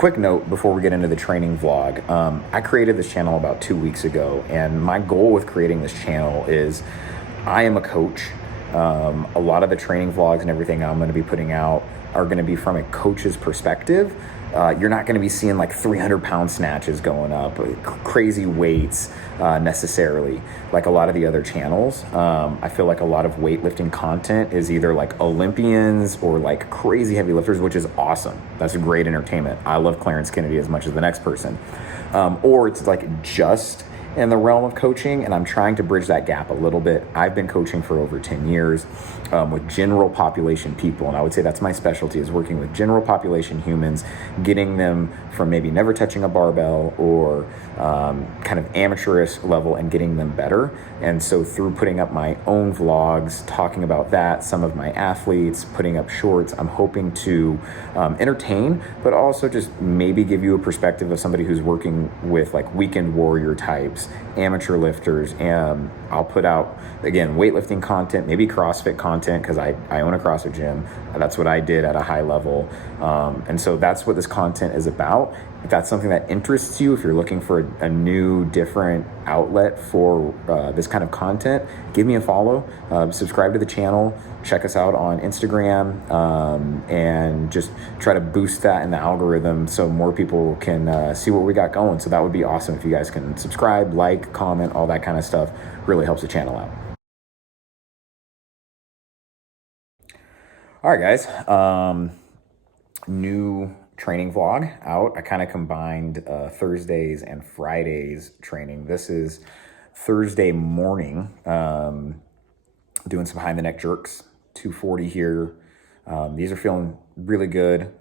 quick note before we get into the training vlog. I created this channel about 2 weeks ago, and my goal with creating this channel is I am a coach. A lot of the training vlogs and everything I'm going to be putting out are going to be from a coach's perspective. You're not going to be seeing like 300-pound snatches going up, crazy weights necessarily, like a lot of the other channels. I feel like a lot of weightlifting content is either like Olympians or like crazy heavy lifters, which is awesome. That's great entertainment. I love Clarence Kennedy as much as the next person. Or it's like just in the realm of coaching, and I'm trying to bridge that gap a little bit. I've been coaching for over 10 years with general population people, and I would say that's my specialty, is working with general population humans, getting them from maybe never touching a barbell or kind of amateurish level and getting them better. And so through putting up my own vlogs, talking about that, some of my athletes, putting up shorts, I'm hoping to entertain, but also just maybe give you a perspective of somebody who's working with like weekend warrior types, amateur lifters, and I'll put out, again, weightlifting content, maybe CrossFit content, because I own a CrossFit gym. That's what I did at a high level. And so that's what this content is about. If that's something that interests you, if you're looking for a new, different outlet for this kind of content, give me a follow, subscribe to the channel, check us out on Instagram, and just try to boost that in the algorithm so more people can see what we got going. So that would be awesome if you guys can subscribe, like, comment, all that kind of stuff. Really helps the channel out. All right, guys. New training vlog out. I kind of combined Thursdays and Fridays training. This is Thursday morning, doing some behind the neck jerks, 240 here. These are feeling really good.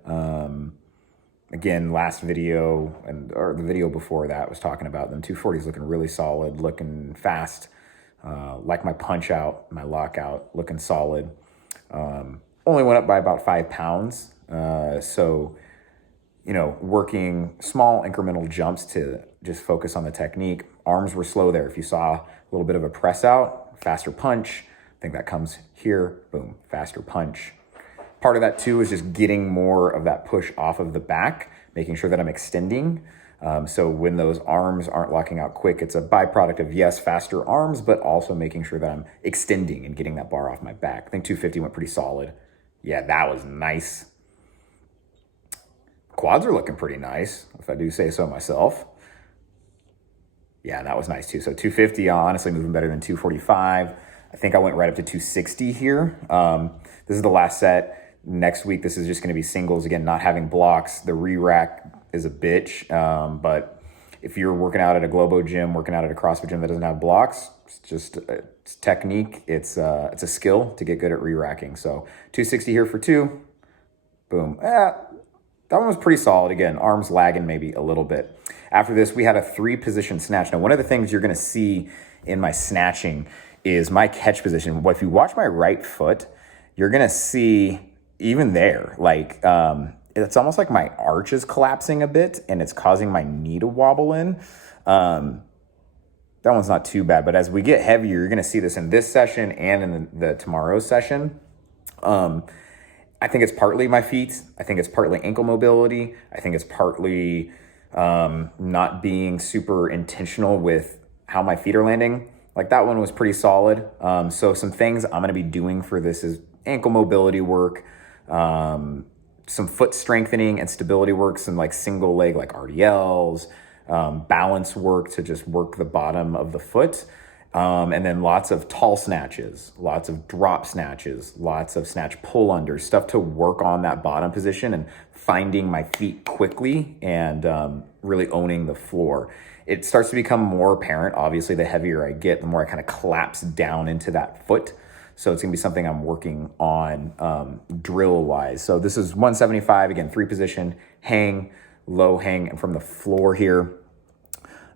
Again, last video or the video before that was talking about them. 240 is looking really solid, looking fast. Like my punch out, my lockout, looking solid. Only went up by about 5 pounds. So, you know, working small incremental jumps to just focus on the technique. Arms were slow there. If you saw a little bit of a press out, faster punch, I think that comes here, boom, faster punch. Part of that too is just getting more of that push off of the back, making sure that I'm extending. So when those arms aren't locking out quick, it's a byproduct of, yes, faster arms, but also making sure that I'm extending and getting that bar off my back. I think 250 went pretty solid. Yeah, that was nice. Quads are looking pretty nice, if I do say so myself. Yeah, that was nice too. So 250, honestly, moving better than 245. I think I went right up to 260 here. This is the last set. Next week, this is just going to be singles. Again, not having blocks. The re-rack is a bitch. But if you're working out at a Globo gym, working out at a CrossFit gym that doesn't have blocks, it's technique. It's a skill to get good at re-racking. So 260 here for 2. Boom. That one was pretty solid. Again, arms lagging maybe a little bit. After this, we had a 3-position snatch. Now, one of the things you're going to see in my snatching is my catch position. If you watch my right foot, you're going to see even there, like it's almost like my arch is collapsing a bit and it's causing my knee to wobble in. That one's not too bad, but as we get heavier, you're going to see this in this session and in the tomorrow's session. I think it's partly my feet. I think it's partly ankle mobility. I think it's partly not being super intentional with how my feet are landing. Like that one was pretty solid. So some things I'm going to be doing for this is ankle mobility work, some foot strengthening and stability work, some like single leg, like RDLs, balance work to just work the bottom of the foot. And then lots of tall snatches, lots of drop snatches, lots of snatch pull unders, stuff to work on that bottom position and finding my feet quickly and really owning the floor. It starts to become more apparent. Obviously, the heavier I get, the more I kind of collapse down into that foot. So it's going to be something I'm working on drill-wise. So this is 175, again, 3-position, hang, low hang, and from the floor here.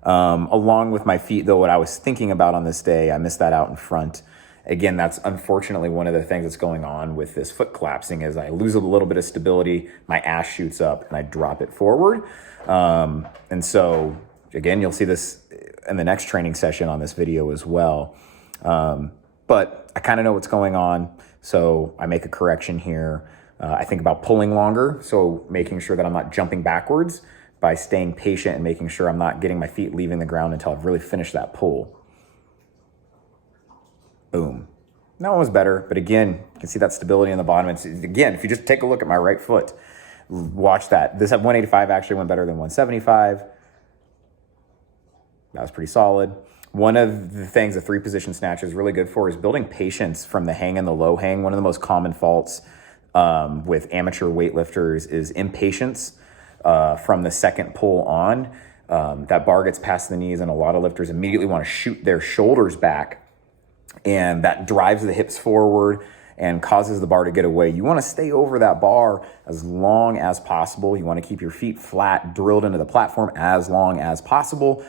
Along with my feet, though, what I was thinking about on this day, I missed that out in front. Again, that's unfortunately one of the things that's going on with this foot collapsing is I lose a little bit of stability, my ass shoots up, and I drop it forward. And so, again, you'll see this in the next training session on this video as well. But I kind of know what's going on, so I make a correction here. I think about pulling longer, so making sure that I'm not jumping backwards by staying patient and making sure I'm not getting my feet leaving the ground until I've really finished that pull. Boom. That one was better, but again, you can see that stability in the bottom. It's, again, if you just take a look at my right foot, watch that. This at 185 actually went better than 175. That was pretty solid. One of the things a 3-position snatch is really good for is building patience from the hang and the low hang. One of the most common faults with amateur weightlifters is impatience from the second pull on. That bar gets past the knees, and a lot of lifters immediately want to shoot their shoulders back, and that drives the hips forward and causes the bar to get away. You want to stay over that bar as long as possible. You want to keep your feet flat, drilled into the platform as long as possible.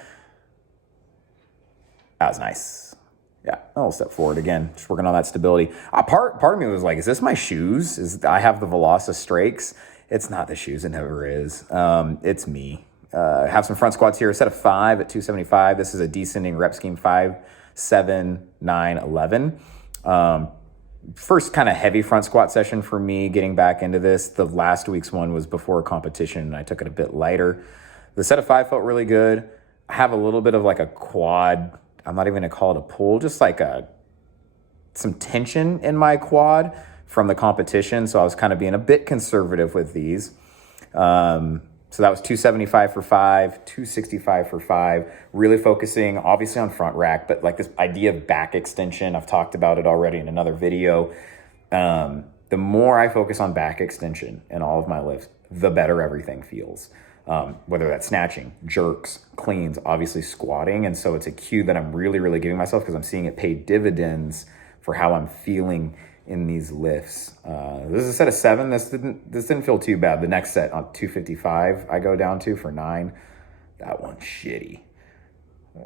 That was nice. Yeah, I'll step forward again, just working on that stability. Part of me was like, is this my shoes? I have the VelociStrakes. It's not the shoes, it never is. It's me. Have some front squats here, a set of 5 at 275. This is a descending rep scheme, 5, 7, 9, 11. First kind of heavy front squat session for me getting back into this. The last week's one was before a competition, and I took it a bit lighter. The set of 5 felt really good. I have a little bit of like a quad, I'm not even gonna call it a pull, just like some tension in my quad from the competition. So I was kind of being a bit conservative with these. So that was 275 for 5, 265 for 5, really focusing obviously on front rack, but like this idea of back extension, I've talked about it already in another video. The more I focus on back extension in all of my lifts, the better everything feels. Whether that's snatching, jerks, cleans, obviously squatting. And so it's a cue that I'm really, really giving myself because I'm seeing it pay dividends for how I'm feeling in these lifts. This is a set of 7. This didn't feel too bad. The next set on 255, I go down to for 9. That one's shitty.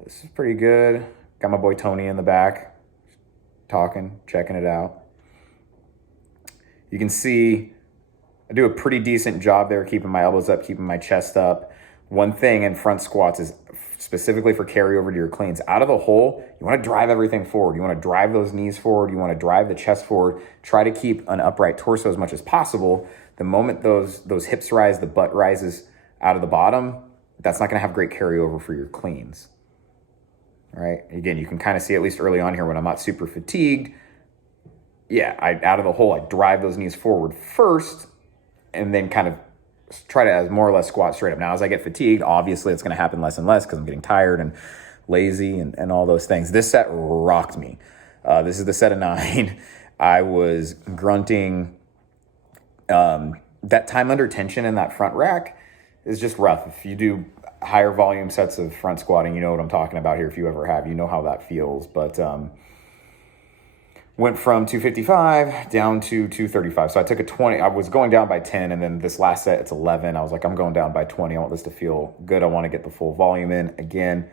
This is pretty good. Got my boy Tony in the back, talking, checking it out. You can see I do a pretty decent job there, keeping my elbows up, keeping my chest up. One thing in front squats is specifically for carryover to your cleans. Out of the hole, you want to drive everything forward. You want to drive those knees forward. You want to drive the chest forward. Try to keep an upright torso as much as possible. The moment those hips rise, the butt rises out of the bottom, that's not going to have great carryover for your cleans. All right. Again, you can kind of see at least early on here when I'm not super fatigued. Yeah, out of the hole, I drive those knees forward first and then kind of try to as more or less squat straight up. Now, as I get fatigued, obviously it's going to happen less and less because I'm getting tired and lazy and all those things. This set rocked me. This is the set of 9. I was grunting. That time under tension in that front rack is just rough. If you do higher volume sets of front squatting, you know what I'm talking about here. If you ever have, you know how that feels. But went from 255 down to 235. So I took a 20. I was going down by 10, and then this last set, it's 11. I was like, I'm going down by 20. I want this to feel good. I want to get the full volume in. Again,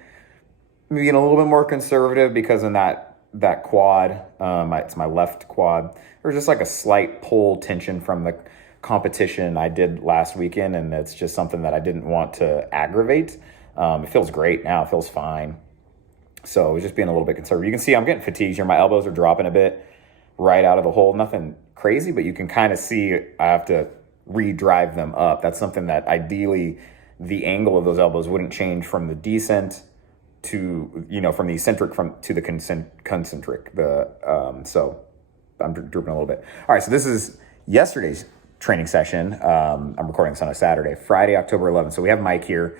being a little bit more conservative because in that quad, it's my left quad, there's just like a slight pull tension from the competition I did last weekend, and it's just something that I didn't want to aggravate. It feels great now. It feels fine. So it was just being a little bit conservative. You can see I'm getting fatigued here. My elbows are dropping a bit right out of the hole. Nothing crazy, but you can kind of see I have to re-drive them up. That's something that ideally the angle of those elbows wouldn't change from the descent to, from the eccentric to the concentric. So I'm drooping a little bit. All right, so this is yesterday's training session. I'm recording this on a Saturday, Friday, October 11th. So we have Mike here.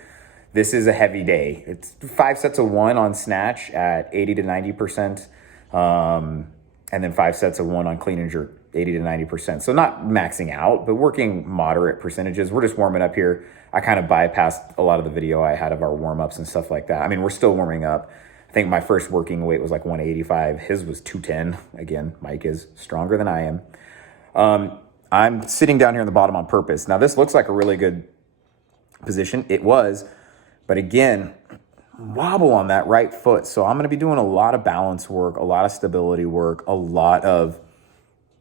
This is a heavy day. It's 5 sets of 1 on snatch at 80 to 90%. And then 5 sets of 1 on clean and jerk, 80 to 90%. So not maxing out, but working moderate percentages. We're just warming up here. I kind of bypassed a lot of the video I had of our warm-ups and stuff like that. I mean, we're still warming up. I think my first working weight was like 185. His was 210. Again, Mike is stronger than I am. I'm sitting down here on the bottom on purpose. Now, this looks like a really good position. It was. But again, wobble on that right foot. So I'm going to be doing a lot of balance work, a lot of stability work, a lot of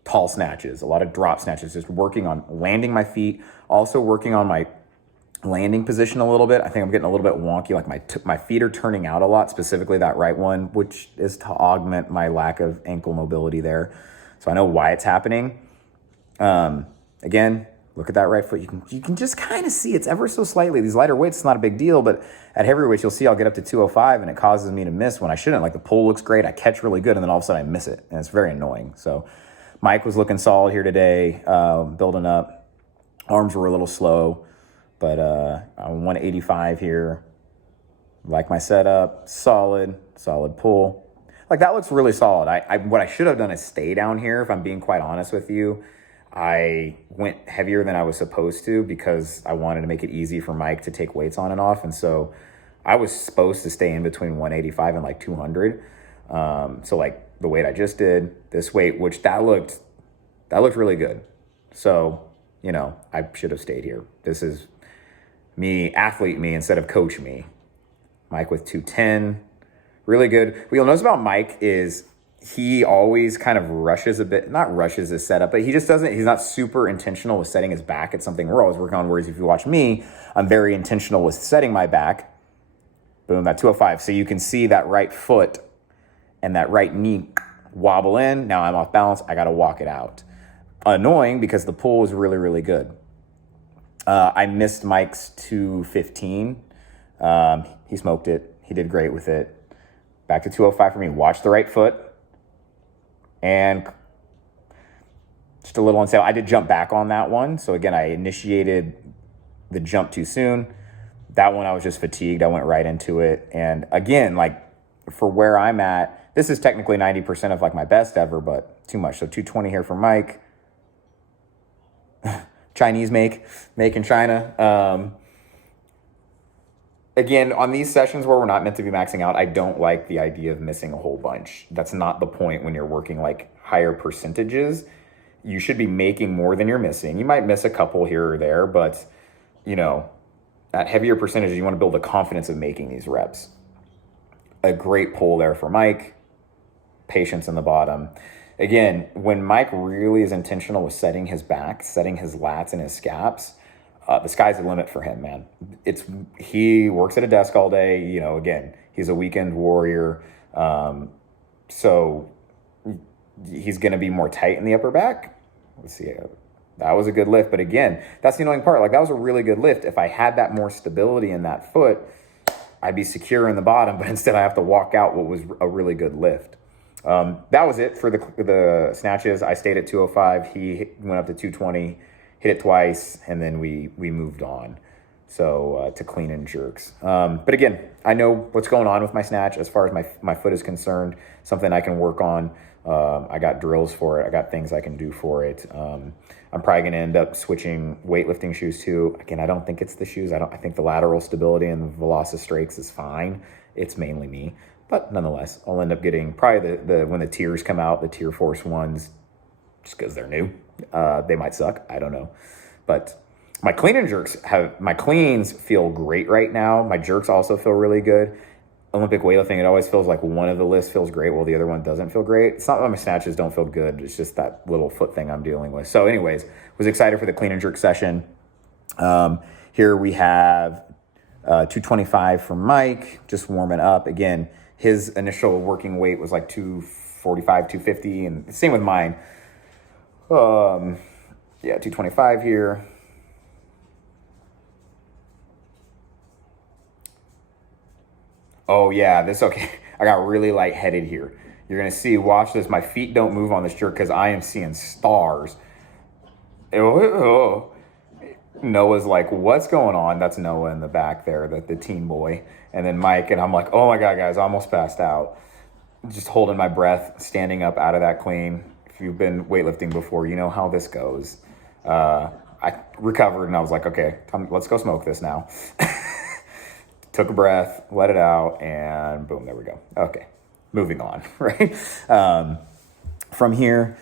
tall snatches, a lot of drop snatches, just working on landing my feet, also working on my landing position a little bit. I think I'm getting a little bit wonky, like my feet are turning out a lot, specifically that right one, which is to augment my lack of ankle mobility there. So I know why it's happening. And Again, look at that right foot. You can just kind of see it's ever so slightly. These lighter weights, it's not a big deal, but at heavier weights, you'll see I'll get up to 205 and it causes me to miss when I shouldn't. Like the pull looks great, I catch really good, and then all of a sudden I miss it, and it's very annoying. So Mike was looking solid here today, building up. Arms were a little slow, but I'm 185 here. Like my setup, solid pull. Like that looks really solid. What I should have done is stay down here, if I'm being quite honest with you. I went heavier than I was supposed to because I wanted to make it easy for Mike to take weights on and off. And so I was supposed to stay in between 185 and like 200. So like the weight I just did, this weight, which that looked really good. So, you know, I should have stayed here. This is me, athlete me instead of coach me. Mike with 210, really good. What you'll notice about Mike is he always kind of rushes a bit, not rushes his setup, but he's not super intentional with setting his back at something we're always working on. Whereas if you watch me, I'm very intentional with setting my back. Boom, that 205. So you can see that right foot and that right knee wobble in. Now I'm off balance. I got to walk it out. Annoying because the pull was really, really good. I missed Mike's 215. He smoked it. He did great with it. Back to 205 for me. Watch the right foot. And just a little unsafe. I did jump back on that one. So again, I initiated the jump too soon. That one, I was just fatigued. I went right into it. And again, like for where I'm at, this is technically 90% of like my best ever, but too much. So 220 here for Mike. Chinese make in China. Again, on these sessions where we're not meant to be maxing out, I don't like the idea of missing a whole bunch. That's not the point when you're working like higher percentages. You should be making more than you're missing. You might miss a couple here or there, but you know, at heavier percentages, you want to build the confidence of making these reps. A great pull there for Mike. Patience in the bottom. Again, when Mike really is intentional with setting his back, setting his lats and his scaps, the sky's the limit for him, man. He works at a desk all day. You know, again, he's a weekend warrior. So he's going to be more tight in the upper back. Let's see. That was a good lift. But again, that's the annoying part. Like that was a really good lift. If I had that more stability in that foot, I'd be secure in the bottom. But instead I have to walk out what was a really good lift. That was it for the snatches. I stayed at 205. He went up to 220. Hit it twice, and then we moved on. So to clean and jerks. But again, I know what's going on with my snatch as far as my foot is concerned. Something I can work on. I got drills for it. I got things I can do for it. I'm probably going to end up switching weightlifting shoes too. Again, I don't think it's the shoes. I think the lateral stability and the VelociStrakes is fine. It's mainly me. But nonetheless, I'll end up getting probably the when the tiers come out, the Tier Force ones, just because they're new. They might suck. I don't know. But my clean and jerks my cleans feel great right now. My jerks also feel really good. Olympic weightlifting, it always feels like one of the lists feels great while the other one doesn't feel great. It's not that my snatches don't feel good. It's just that little foot thing I'm dealing with. So anyways, was excited for the clean and jerk session. Here we have 225 for Mike, just warming up. Again, his initial working weight was like 245, 250, and same with mine. 225 here. Oh yeah, okay. I got really lightheaded here. You're gonna see, watch this. My feet don't move on this jerk because I am seeing stars. Noah's like, what's going on? That's Noah in the back there, the teen boy. And then Mike, and I'm like, oh my God, guys, I almost passed out. Just holding my breath, standing up out of that clean. If you've been weightlifting before, you know how this goes. I recovered and I was like, okay, let's go smoke this now. Took a breath, let it out, and boom, there we go. Okay, moving on, right? From here,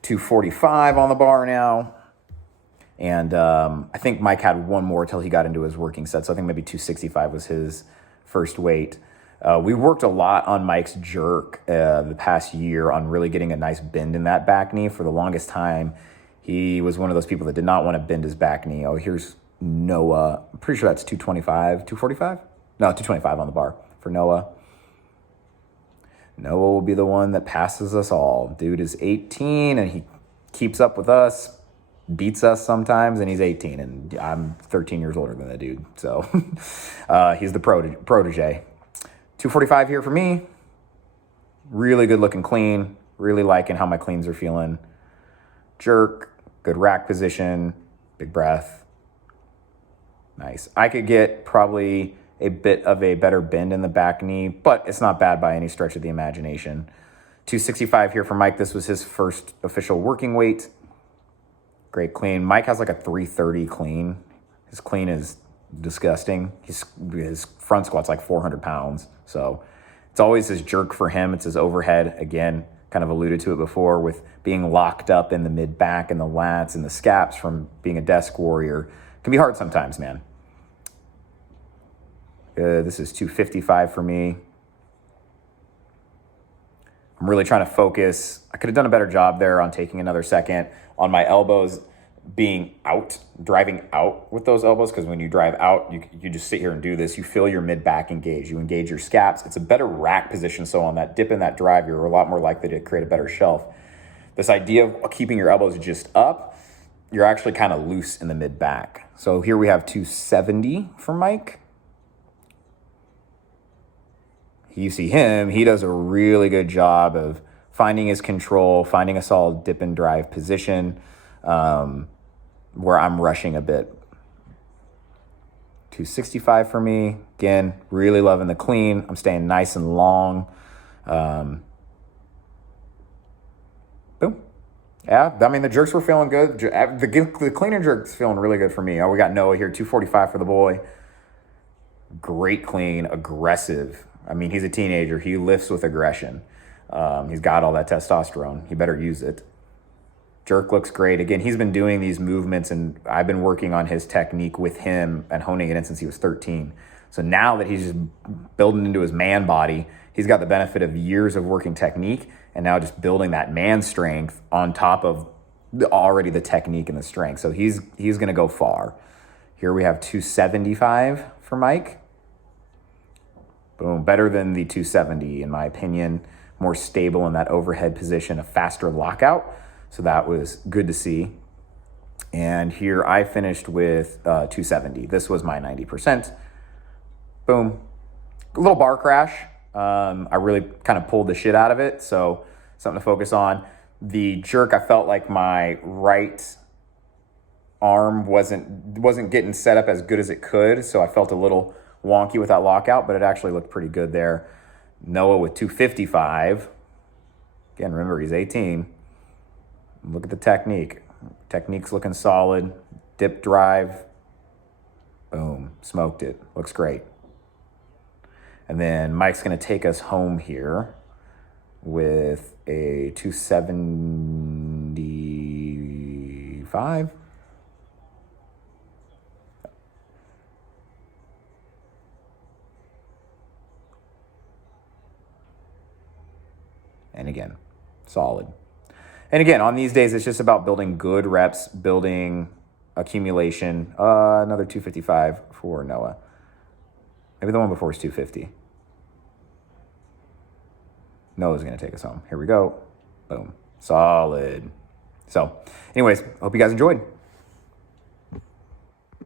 245 on the bar now. And I think Mike had one more till he got into his working set. So I think maybe 265 was his first weight. We worked a lot on Mike's jerk the past year on really getting a nice bend in that back knee. For the longest time, he was one of those people that did not want to bend his back knee. Oh, here's Noah. I'm pretty sure that's 225, 245? No, 225 on the bar for Noah. Noah will be the one that passes us all. Dude is 18 and he keeps up with us. beats us sometimes, and he's 18, and I'm 13 years older than the dude. So he's the protege. 245 here for me. Really good looking clean. Really liking how my cleans are feeling. Jerk, good rack position, big breath. Nice. I could get probably a bit of a better bend in the back knee, but it's not bad by any stretch of the imagination. 265 here for Mike. This was his first official working weight. Great clean. Mike has like a 330 clean. His clean is disgusting. His front squat's like 400 pounds. So it's always his jerk for him. It's his overhead. Again, kind of alluded to it before with being locked up in the mid back and the lats and the scaps from being a desk warrior. It can be hard sometimes, man. This is 255 for me. I'm really trying to focus. I could have done a better job there on taking another second on my elbows being out, driving out with those elbows, because when you drive out, you just sit here and do this. You feel your mid-back engage. You engage your scaps. It's a better rack position, so on that dip in that drive, you're a lot more likely to create a better shelf. This idea of keeping your elbows just up, you're actually kind of loose in the mid-back. So here we have 270 for Mike. You see him, he does a really good job of finding his control, finding a solid dip and drive position where I'm rushing a bit. 265 for me. Again, really loving the clean. I'm staying nice and long. Boom. Yeah, I mean, the jerks were feeling good. The clean and jerks feeling really good for me. Oh, we got Noah here, 245 for the boy. Great clean, aggressive. I mean, he's a teenager. He lifts with aggression. He's got all that testosterone. He better use it. Jerk looks great. Again, he's been doing these movements, and I've been working on his technique with him and honing it in since he was 13. So now that he's just building into his man body, he's got the benefit of years of working technique and now just building that man strength on top of already the technique and the strength. So he's going to go far. Here we have 275 for Mike. Boom, better than the 270 in my opinion. More stable in that overhead position, a faster lockout. So that was good to see. And here I finished with 270. This was my 90%. Boom. A little bar crash. I really kind of pulled the shit out of it. So something to focus on. The jerk, I felt like my right arm wasn't getting set up as good as it could. So I felt a little wonky with that lockout, but it actually looked pretty good there. Noah with 255. Again, remember, he's 18. Look at the technique. Technique's looking solid. Dip drive. Boom. Smoked it. Looks great. And then Mike's going to take us home here with a 275. And again, solid. And again, on these days, it's just about building good reps, building accumulation. Another 255 for Noah. Maybe the one before was 250. Noah's going to take us home. Here we go. Boom. Solid. So anyways, hope you guys enjoyed.